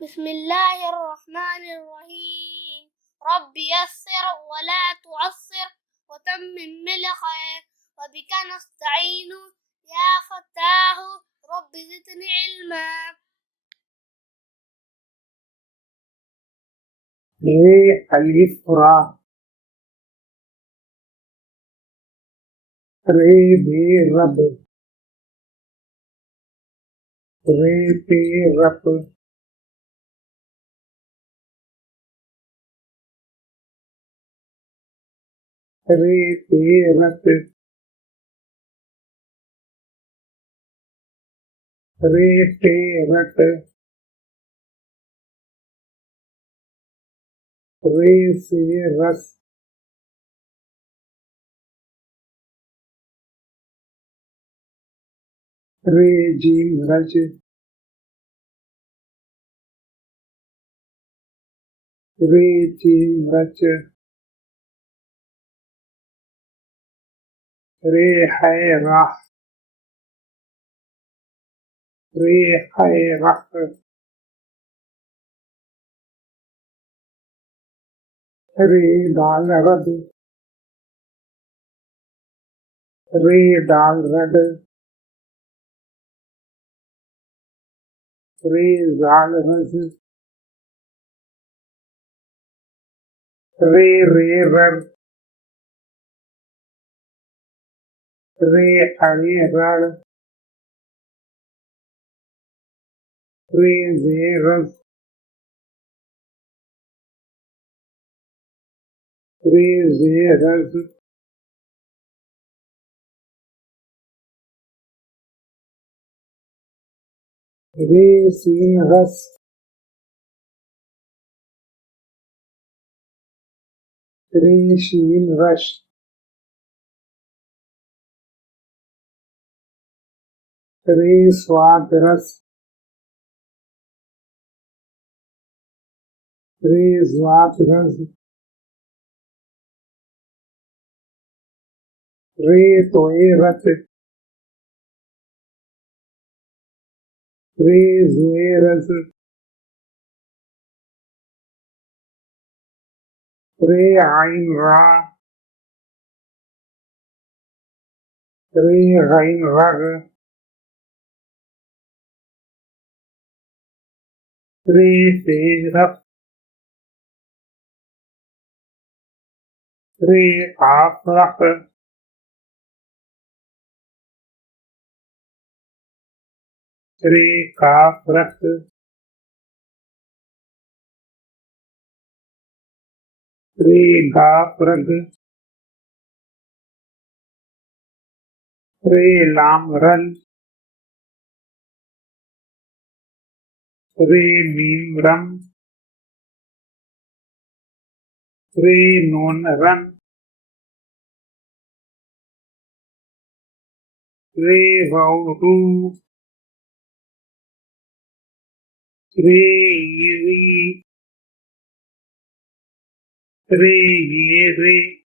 بسم الله الرحمن الرحيم. رب يسر ولا تعسر وتمم بالخير وبك نستعين يا فتاه رب زدني علما. ألف را ري بي رب ري بي رب ري بي رب ري بي رب ري سي رس ري جيم رج ري جيم رج ري حي راح ري حي رح ري دال رد ري دال رد ري زال رز ري رر ري أري رر ري زي رز ري زي رز ري سين رس ري شين رش ري سواد رس ري زواد رز ري توي رت ري زوي رز ري عين را ري غين رغ ري في رف ري قاف رق ري قاف رق ري غاف رگ ري لام رل ري ميم رم ري نون رن ري واو رو ري ري ري ري